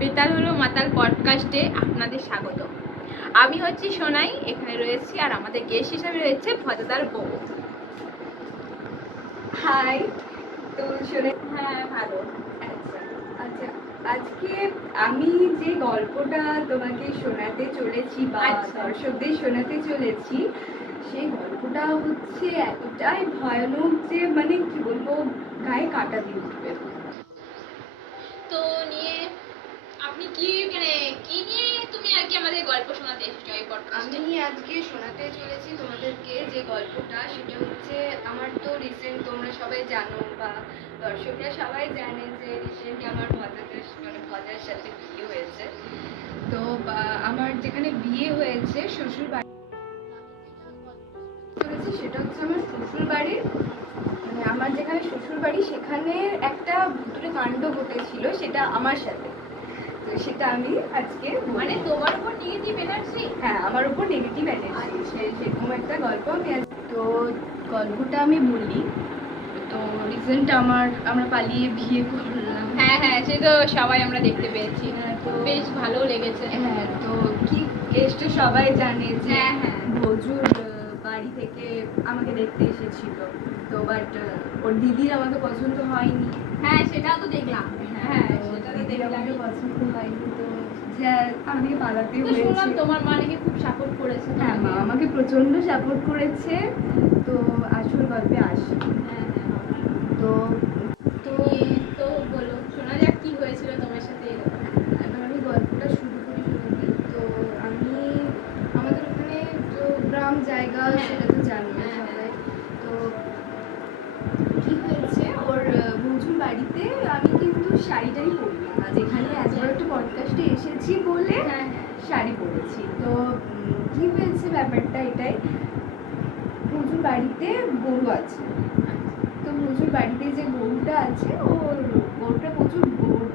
বেতাল হলো মাতাল পডকাস্টে আপনাদের স্বাগত। আমি হচ্ছি সোনাই এখানে রয়েছি আর আমাদের গেস্ট হিসাবে রয়েছে ফজাদার বউ। হাই তো শুনে হ্যাঁ ভালো। আচ্ছা আচ্ছা আজকে আমি যে গল্পটা তোমাকে শোনাতে চলেছি বা আচ্ছা। দর্শকদের শোনাতে চলেছি সেই গল্পটা হচ্ছে এতটাই ভয়ানক যে মানে কি বলব গায়ে কাটা দিয়ে উঠবে। তো নিয়ে আপনি কি মানে কি নিয়ে তুমি আর কি আমাদের গল্প শোনাতে এসেছ এই পডকাস্টে আমি আজকে শোনাতে চলেছি তোমাদেরকে যে গল্পটা সেটা হচ্ছে আমার তো রিসেন্ট তোমরা সবাই জানো বা দর্শকরা সবাই জানে যে রিসেন্টলি আমার ভজাদের মানে ভজার সাথে বিয়ে হয়েছে। তো আমার যেখানে বিয়ে হয়েছে শ্বশুর বাড়ি সেটা হচ্ছে আমার শ্বশুর বাড়ির মানে আমার যেখানে শ্বশুর বাড়ি সেখানে একটা ভুতুরে কাণ্ড ঘটেছিল সেটা আমার সাথে। সেটা আমি আজকে। মানে তোমার উপর নেগেটিভ এনার্জি হ্যাঁ আমার উপর নেগেটিভ এনার্জি সেরকম একটা গল্প আমি তো গল্পটা আমি বলি তো রিসেন্ট আমার আমরা পালিয়ে বিয়ে করলাম। হ্যাঁ হ্যাঁ সে তো সবাই আমরা দেখতে পেয়েছি। হ্যাঁ, তো বেশ ভালো লেগেছে। হ্যাঁ তো কি কেসটা সবাই জানে যে হ্যাঁ, হ্যাঁ। ভজুর বাড়ি থেকে আমাকে দেখতে এসেছিল। তো বাট ওর দিদির আমাকে পছন্দ হয়নি। হ্যাঁ সেটাও তো দেখলাম। হ্যাঁ দেখলাম আমাকে পছন্দ হয়নি তো আমাকে পালাতে তো শুনলাম তোমার মা নাকি খুব সাপোর্ট করেছে হ্যাঁ মা আমাকে প্রচণ্ড সাপোর্ট করেছে। তো আসল গল্পে আসি। হ্যাঁ হ্যাঁ তো তো তো বলো শোনা যাক কি হয়েছিল তোমার সাথে এবার আমি গল্পটা শুরু করি তো আমি আমাদের ওখানে তো গ্রাম জায়গা হ্যাঁ। সেটা তো জানি। সবাই। তো কি হয়েছে? ওর বন্ধুর বাড়িতে আমি কিন্তু শাড়িটাই পরি যেখানে একবার একটা পডকাস্টে এসেছি বলে হ্যাঁ শাড়ি পরেছি। তো কি হয়েছে ব্যাপারটা এটাই? মজুর বাড়িতে গরু আছে। তো মজুর বাড়িতে যে গরুটা আছে ওর গরুটা প্রচুর গোবর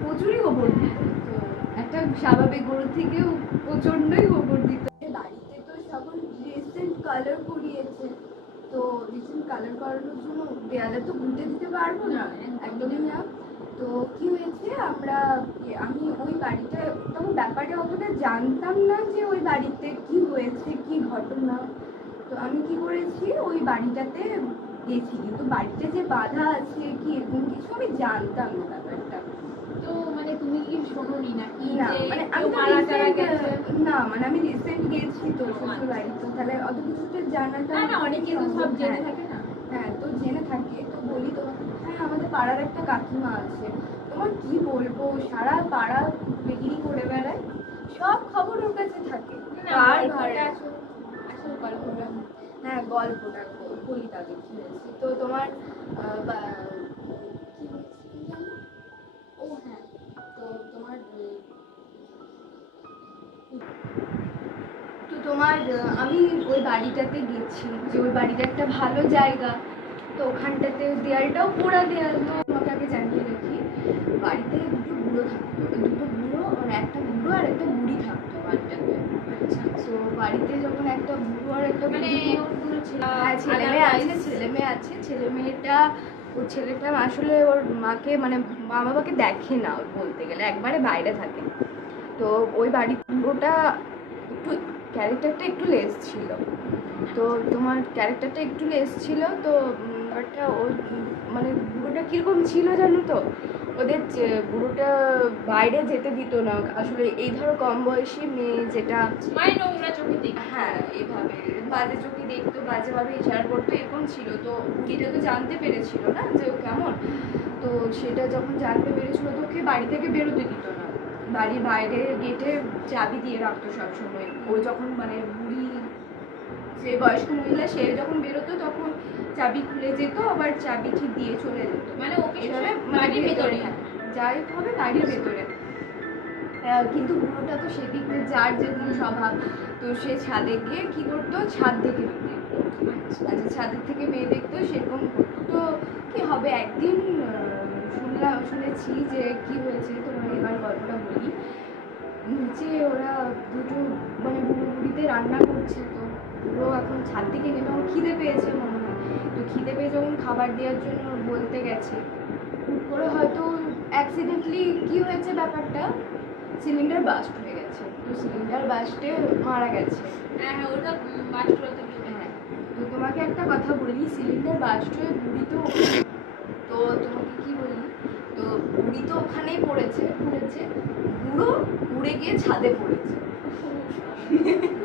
প্রচুরই গোবর দিত। তো একটা স্বাভাবিক গরু থেকেও প্রচণ্ডই গোবর দিত। বাড়িতে তো সবাই রিসেন্ট কালার করিয়েছে তো রিসেন্ট কালার করানোর জন্য দেয়ালে তো ঘুরতে দিতে পারব না। একদমই না? তো কি হয়েছে? আমরা আমি ওই বাড়িটা তখন ব্যাপারে অতটা জানতাম না যে ওই বাড়িতে কি হয়েছে কি ঘটনা। তো আমি কি করেছি ওই বাড়িটাতে গেছি। কিন্তু বাড়িতে যে বাধা আছে কি এরকম কিছু আমি জানতাম না ব্যাপারটা। তো মানে তুমি কি শোনোনি নাকি না মানে আমি মারা টারা গেছে? না মানে আমি রিসেন্ট গেছি তো শ্বশুর বাড়ি তো তাহলে অত কিছু তো জানাটা না না অনেকে তো সব জেনে হ্যাঁ। থাকে না। হ্যাঁ তো জেনে থাকে। তো বলি তোমাকে আমাদের পাড়ার একটা কাকিমা আছে। তোমার কি বলব? সারা পাড়া বিক্রি করে বেড়ায়। সব খবর ওর কাছে থাকে। কার ঘরে? আসল- আসল গল্পটা। হ্যাঁ গল্পটা বল- বলি তাকে কি হয়েছে তো তোমার? ও হ্যাঁ তো তোমার তো তোমার আমি ওই বাড়িটাতে গেছি। যে ওই বাড়িটা একটা ভালো জায়গা। তো ওখানটাতে দেয়ালটাও পোড়া দেয়াল তো তোমাকে আগে জানিয়ে রাখি বাড়িতে দুটো বুড়ো থাকতো দুটো বুড়ো মানে একটা বুড়ো আর একটা বুড়ি থাকতো বাড়িটাতে। আচ্ছা তো বাড়িতে যখন একটা বুড়ো আর একটা মানে বুড়ি ওর কোনো ছিল- হ্যাঁ ছেলে মেয়ে আছে ছেলে? মেয়ে আছে ছেলে মেয়েটা ও ছেলেটা আসলে ওর মাকে মানে মা বাবাকে দেখে না ওর বলতে গেলে একবারে বাইরে থাকে। তো ওই বাড়ি ওটা একটু ক্যারেক্টারটা একটু লেস ছিল। তো তোমার ক্যারেক্টারটা একটু লেস ছিল তো ব্যাপারটা ওর মানে বুড়োটা কীরকম ছিল জানো তো? ওদের বুড়োটা বাইরে যেতে দিত না। আসলে এই ধরো কম বয়সী মেয়ে যেটা মানে নোংরা চোখে দেখি হ্যাঁ এইভাবে বাজে চোখে দেখতো বাজেভাবে ইশারা করতো এরকম ছিল। তো বুড়িটা তো জানতে পেরেছিল না যে ও কেমন? তো সেটা যখন জানতে পেরেছিল তো ওকে বাড়ি থেকে বেরোতে দিত না। বাড়ির বাইরে গেটে চাবি দিয়ে রাখতো সবসময়। ও যখন মানে বুড়ি যে বয়স্ক মহিলা সে যখন বেরোতো তখন চাবি খুলে যেত আবার চাবি ঠিক দিয়ে চলে যেত। মানে ওকে বাড়ির ভেতরে যাই হবে বাড়ির ভেতরে। কিন্তু বুড়োটা তো সেদিক যার যেরকম স্বভাব তো সে ছাদে গিয়ে কি করতো? ছাদ থেকে মেয়ে দেখতো আচ্ছা। ছাদের থেকে মেয়ে দেখতো সেরকম করতো। তো কি হবে? একদিন শুনলাম শুনেছি যে কি হয়েছে তোমার এবার গল্পটা বলি। নিচে ওরা দুটো মানে বুড়ো বুড়িতে রান্না করছে তো বুড়ো এখন ছাদ থেকে নেমে ওর খিদে পেয়েছে মনে খিদে পেয়ে যখন খাবার দেওয়ার জন্য বলতে গেছে। হুট করে হয়তো অ্যাক্সিডেন্টলি কি হয়েছে ব্যাপারটা? সিলিন্ডার বাস্ট হয়ে গেছে। তো সিলিন্ডার বাস্টে মারা গেছে। হ্যাঁ হ্যাঁ ওটা বাস্ট হতে হ্যাঁ তো তোমাকে একটা কথা বলি সিলিন্ডার বাস্ট হয়ে বুড়ি তো তো তোমাকে কি বলি? তো বুড়ি তো ওখানেই পড়েছে পড়েছে বুড়ো উড়ে গিয়ে ছাদে পড়েছে।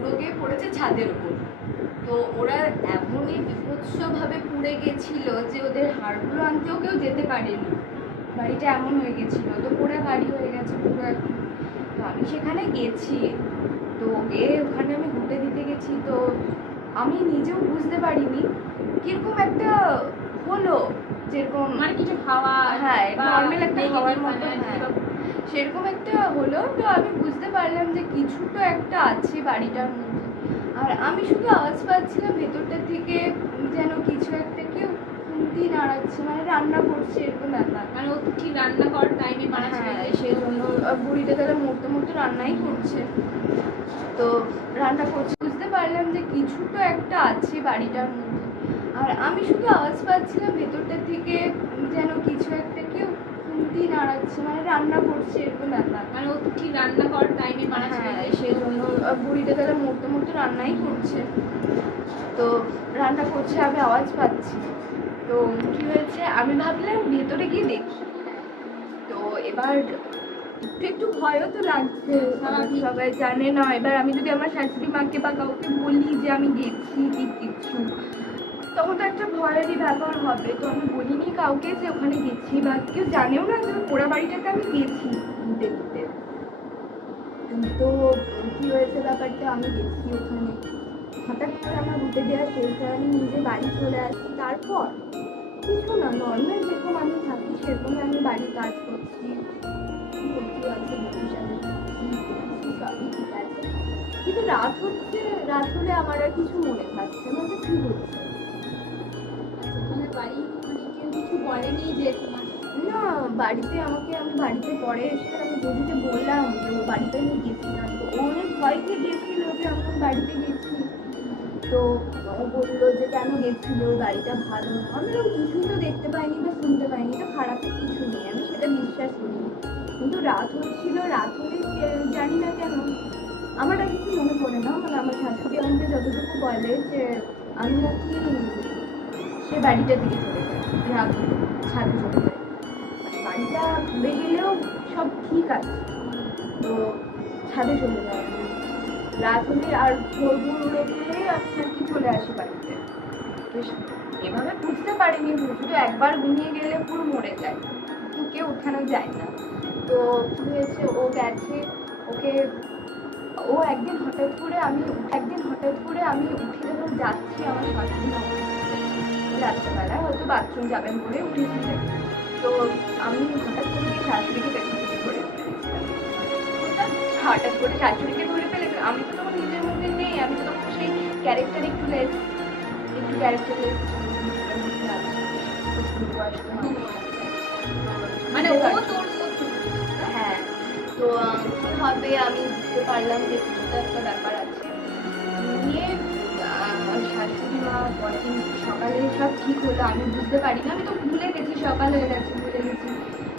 বুড়ো গিয়ে পড়েছে ছাদের উপর। তো ওরা এমনই বিভৎসভাবে পুড়ে গেছিল যে ওদের হাড়গুলো আনতেও কেউ যেতে পারেনি। বাড়িটা এমন হয়ে গেছিল তো পুরো বাড়ি হয়ে গেছে পুরো এখন তো আমি সেখানে গেছি তো ওকে ওখানে আমি ঘুরতে দিতে গেছি তো আমি নিজেও বুঝতে পারিনি কীরকম একটা হলো যেরকম মানে কিছু খাওয়া হ্যাঁ নর্মাল একটা হওয়ার মতো মানে হ্যাঁ। সেরকম একটা হলো তো আমি বুঝতে পারলাম যে কিছু তো একটা আছে বাড়িটার মধ্যে। আর আমি শুধু আওয়াজ পাচ্ছিলাম ভেতরটা থেকে যেন কিছু একটা কেউ খুন্তি নাড়াচ্ছে মানে রান্না করছে এরকম ব্যাপার। মানে ও ঠিক রান্না করার টাইমে হ্যাঁ সেই জন্য বুড়িটা তাহলে মরতে মরতে রান্নাই করছে। তো রান্না করছে। বুঝতে পারলাম যে কিছু তো একটা আছে বাড়িটার মধ্যে। আর আমি শুধু আওয়াজ পাচ্ছিলাম ভেতরটা থেকে যেন কিছু একটা কেউ খুন্তি নাড়াচ্ছে মানে রান্না করছে এরকম ব্যাপার। মানে ও ঠিক রান্না করার টাইমে হ্যাঁ সেই জন্য? বুড়িটা তাহলে মরতে মরতে রান্নাই করছে। তো রান্না করছে আমি আওয়াজ পাচ্ছি। তো কি হয়েছে আমি ভাবলাম ভেতরে গিয়ে দেখি। তো এবার একটু একটু ভয়ও তো লাগছে। সবাই জানে না। এবার আমি যদি আমার শাশুড়ি মাকে বা কাউকে বলি যে আমি গেছি কি কিছু তখন তো একটা ভয়েরই ব্যাপার হবে। তো আমি বলিনি কাউকে যে ওখানে গেছি বা কেউ জানেও না যে পোড়া বাড়িটাতে আমি গেছি ঘুরতে তো, কি হয়েছে ব্যাপারটা? আমি গেছি ওখানে। হঠাৎ করে আমার ঘুরতে দেওয়া শেষ হয়, আমি নিজে বাড়ি চলে আসি। তারপর কিছু না নর্মাল যেরকম আমি থাকি সেরকম আমি বাড়ি কাজ করছি। ঠিক আছে। কিন্তু রাত হচ্ছে, রাত হলে আমার আর কিছু মনে থাকছে না যে কি হচ্ছে। বলেনি যে না, বাড়িতে আমাকে আমি বাড়িতে পরে এসে আমি দিদিকে বললাম যে ও বাড়িতে আমি গেছিলাম, তো ও অনেক ভয় খেয়ে গেছিল যে আমি বাড়িতে গেছি। তো ও বলল যে কেন গেছিল বাড়িটা ভালো না। আমি বললাম কিছুই তো দেখতে পাইনি বা শুনতে পাইনি, তো খারাপের কিছু নেই, আমি সেটা বিশ্বাস করি কিন্তু রাত হচ্ছিল, রাত হলে জানি না কেন, আমার আর কিছু মনে পড়ে না। মানে আমার শাশুড়ি আমাকে যতটুকু বলে যে আমি নাকি সে বাড়িটার দিকে চলে যাই। রাত হলে ছাদে চলে যাই মানে বাড়িটা ঘুরে গেলেও সব ঠিক আছে। তো ছাদে চলে যায়। রাত হলে আর ভোর ভোর উড়ে গেলে আমি নাকি চলে আসি বাড়িতে। তো এভাবে বুঝতে পারিনি। শুধু একবার ঘুমিয়ে গেলে পুরো মরে যায়। তো কেউ উঠানো যায় না। তো কি হয়েছে ও গেছে, ওকে ও একদিন হঠাৎ করে আমি, একদিন হঠাৎ করে আমি উঠে যখন যাচ্ছি আমার শাশুড়ি রাত্রেবেলা হয়তো বাথরুম যাবেন বলে উঠেছিলেন। তো আমি হঠাৎ করে শাশুড়িকে পেছন ধরে হঠাৎ করে শাশুড়িকে ধরে ফেলে আমি তো তখন নিজের মধ্যে নেই আমি তো তখন সেই ক্যারেক্টার একটু লেস একটু ক্যারেক্টার লেস মানে ও তোর হ্যাঁ তো হবে আমি বুঝতে পারলাম যে একটা ব্যাপার মা পরদিন সকালে সব ঠিক হলো আমি বুঝতে পারি না আমি তো ভুলে গেছি সকাল হয়ে গেছে ভুলে গেছি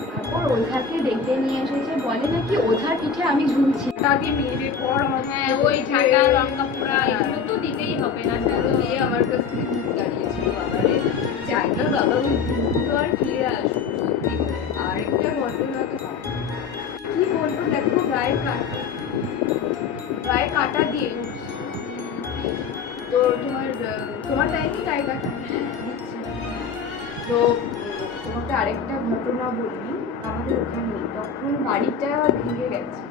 তারপর ওঝাকে ডেকে নিয়ে এসেছে বলে নাকি ওঝার পিঠে আমি ঝুলছি তা দিয়ে মেরে পর আমার হ্যাঁ ওই ঢাকা লঙ্কা পোড়া এগুলো তো দিতেই হবে না তো দিয়ে আমার কাছে দাঁড়িয়েছিল বাবারে চাই না বাবা তো আর ফিরে আসুন সত্যি। আর একটা ঘটনা তো কি বলব দেখো গায়ে কাটা গায়ে কাটা দিয়ে উঠছে। তো তোমার তোমার গায়ে কাটা দিচ্ছে। তো তোমাকে আরেকটা ঘটনা বলি। আমাদের ওখানে তখন বাড়িটা ভেঙে গেছে।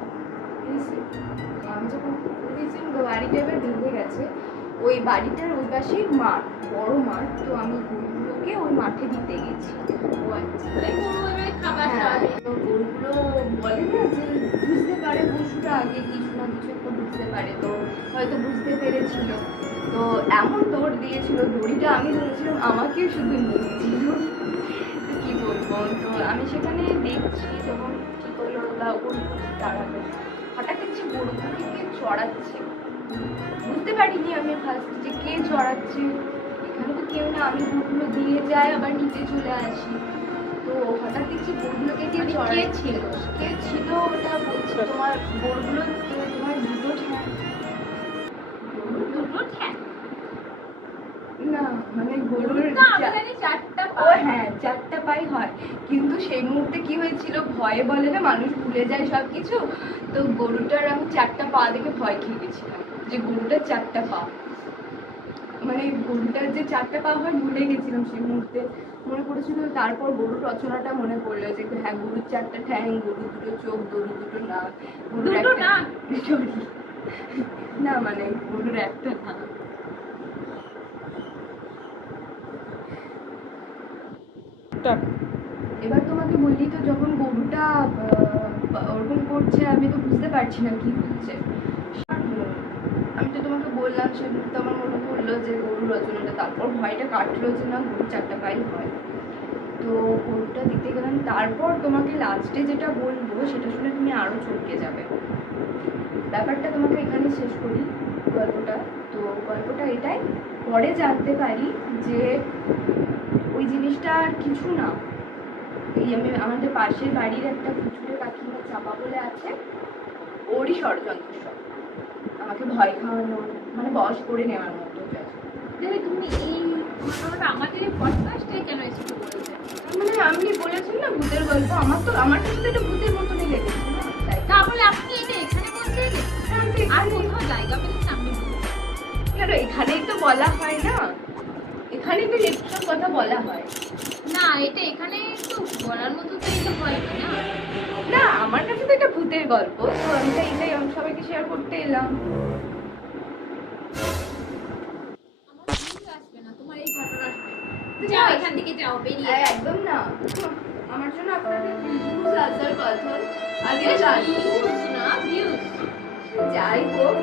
আমি যখন বুঝেছি বাড়িটা এবার ভেঙে গেছে। ওই বাড়িটার ওই পাশেই মাঠ বড় মাঠ। তো আমি গরুগুলোকে ওই মাঠে দিতে গেছি। ও আচ্ছা। হ্যাঁ, গরুগুলো বলে না যে বুঝতে পারে পশুরা আগে কিছু না কিছু একটা বুঝতে পারে। তো হয়তো বুঝতে পেরেছিল। তো এমন দৌড় দিয়েছিল দড়িটা আমি ধরেছিলাম আমাকেও শুধু নিয়েছিল তো কি বলব তো আমি সেখানে দেখছি যখন ঠিক হলো ওরা দাঁড়াবে হঠাৎ দেখছি গরুগুলোকে কে চড়াচ্ছে। বুঝতে পারিনি আমি ফার্স্ট যে কে চড়াচ্ছে। এখানে তো কেউ না আমি গরুগুলো দিয়ে যাই আবার নিচে চলে আসি। যে গরুগুলোকে দিয়ে মানে চড়াই কে ছিল? কে ছিল ওটা বলছি তোমার গরুগুলো তোমার দুটো ঠ্যাং। দুটো ঠ্যাং? না মানে গরুর হ্যাঁ চারটা পাই হয়। কিন্তু সেই মুহূর্তে কি হয়েছিল? ভয়ে বলে না মানুষ ভুলে যায় সব কিছু তো গরুটার আমি চারটা পা দেখে ভয় খেয়ে গেছিলাম যে গরুটার চারটা পা। মানে গরুটার যে চারটা পা হয় ভুলে গেছিলাম সেই মুহূর্তে। মনে পড়েছিল তারপর গরুর রচনাটা মনে পড়ল যে হ্যাঁ গরুর চারটা ঠ্যাং গরু দুটো চোখ গরু দুটো নাক গরুর দুটো একটা- না মানে গরুর একটা নাক। এবার তোমাকে বললি তো যখন গরুটা ওরকম করছে, আমি তো বুঝতে পারছি না কি হচ্ছে। আমি তো তোমাকে বললাম, সে তো আমার মনে পড়ল যে গরু রচনাটা, তারপর ভয়টা কাটলো যে না, গরু চারটা পাই হয়। তো গরুটা দিতে গেলাম, তারপর তোমাকে লাস্টে যেটা বলব, সেটা শুনে তুমি আরও চমকে যাবে। ব্যাপারটা তোমাকে এখানে শেষ করি, গল্পটা। তো গল্পটা এটাই। পরে জানতে পারি যে জিনিসটা আর কিছু না। এই আমি আমাদের পাশের বাড়ির একটা ফুচুরে কাকিমা চাপা বলে আছে। ওরই ষড়যন্ত্র সব আমাকে ভয় খাওয়ানো মানে বস করে নেওয়ার মতো তুমি এই ঘটনাটা আমাদের পডকাস্টে কেন এসে বলেছে? মানে আমি বলেছি না ভূতের গল্প আমার তো আমার কাছে এটা ভূতের মতনই লেগেছে তাহলে আপনি এটা এখানে বলতে এলেন? আর কোথাও জায়গা পেলেন আপনি এখানেই তো বলা হয় না। এখানেই তো এসব কথা বলা হয়। না এটা এখানে তো বলার মতো তো এটা হয় না না? আমার কাছে তো এটা ভূতের গল্প তো আমি তো এটাই আমি সবাইকে শেয়ার করতে এলাম। আমার আসবে না তোমার এই ঘটনা যাও এখান থেকে যাও বেরিয়ে একদম না। আমার জন্য আপনাদের ভিউজ আসার কথা। আগে Views না ভিউজ যাই হোক।